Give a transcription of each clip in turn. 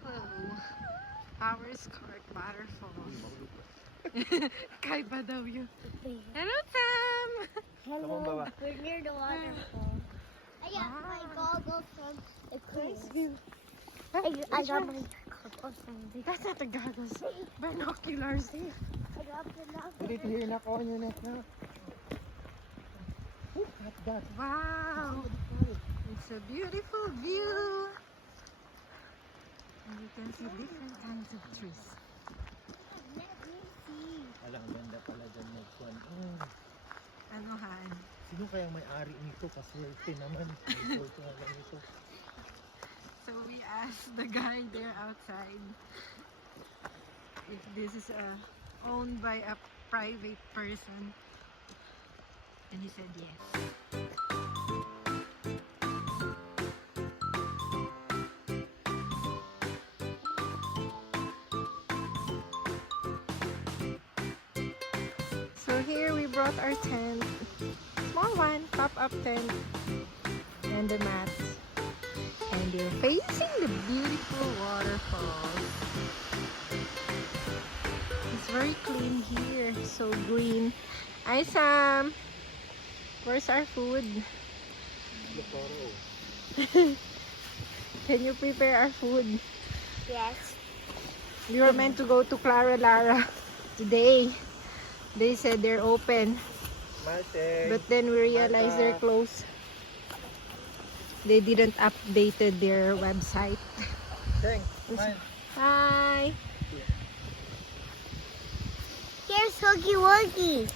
Hello. Powers Court Waterfalls. Kaiba daw yun. Hello, Sam! Hello. We're near the waterfall. I got my goggles from the Nice cruise. view. I got my goggles from the That's not the goggles. Binoculars. I got the Dito here na ko nyo net na. At that. Wow! It's a beautiful view. And you can see different kinds of trees. Alang ganda pala dyan magkuhan. Ano, Han? Sino kayang may-ari nito? Paswerte naman. Paswerte naman ito. So we asked the guy there outside if this is owned by a private person, and he said yes. So here we brought our tent, small one, pop-up tent, and the mats. And you're facing the beautiful waterfalls. It's very clean here, so green. Hi Sam! Where's our food? Can you prepare our food? Yes. We were meant to go to Clara Lara today. They said they're open, but then we realized they're closed. They didn't updated their website. Thanks. Hi! Here's Huggy Wuggy.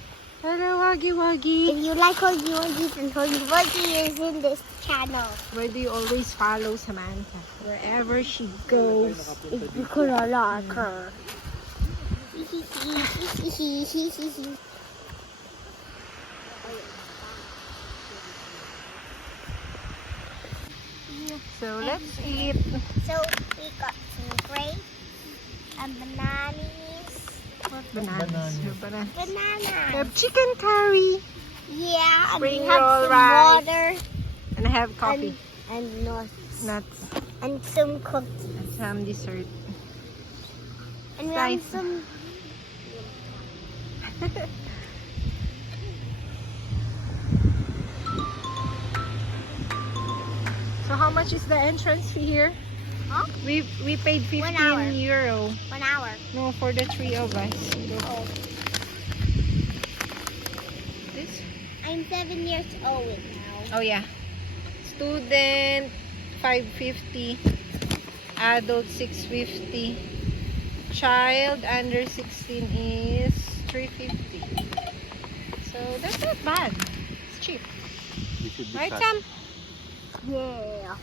Hello, Waggy Waggy! If you like Huggy Wuggy, then Huggy Wuggy is in this channel. Where do you always follow Samantha? Wherever she goes. It's because I like her. So let's eat. So we got some grapes and bananas. What bananas? Bananas. We Bananas. have chicken curry Yeah, and Spring we have roll some rice. water and I have coffee, and nuts nuts, and some cookies. and some dessert. And we Nice. have some. So how much is the entrance fee here? Huh? We paid 15 hour. euro. 1 hour. No, for the three of us. Oh. This? I'm 7 years old now. Oh yeah. Student 550, adult 650, child under 16 is 350. So that's not bad. It's cheap. We should be Right, fast. Sam? Yeah.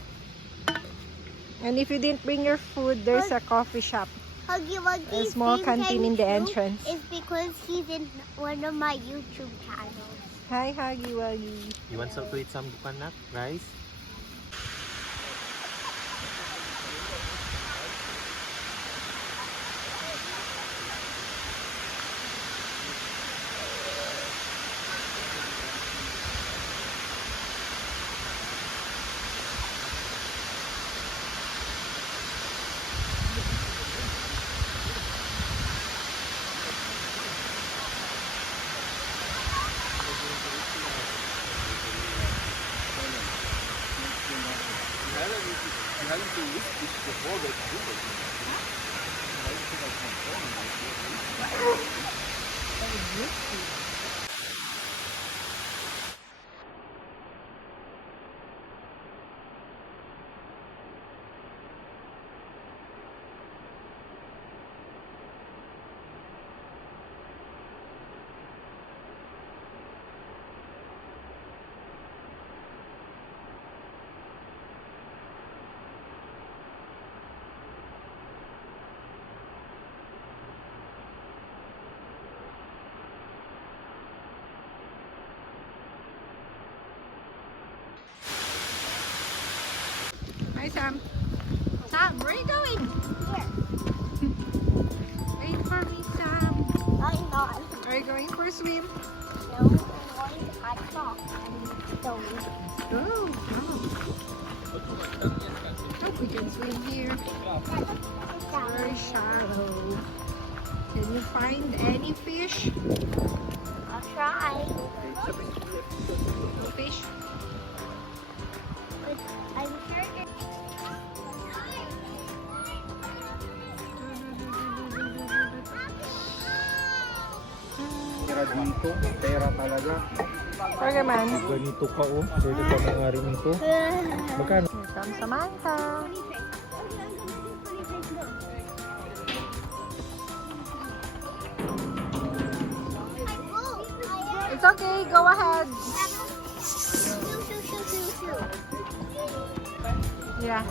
And if you didn't bring your food, there's a coffee shop. Huggy Wuggy. A small canteen in the entrance. Is because he's in one of my YouTube channels. Hi, Huggy Wuggy. You want to eat some bukanak rice? Hi, Sam. Sam, where are you going? Here. Wait for me, Sam. I'm not. Are you going for a swim? No, I'm going to hot dog and stone. Oh, wow. You can swim here. Very shallow. Can you find any fish? I'll try. No fish? But I'm sure it's Tira dito, pera talaga. Where man? Ganito ka oh, pwede ka may-ari nito. Magkano? Here comes Samantha. It's okay, go ahead. Yeah.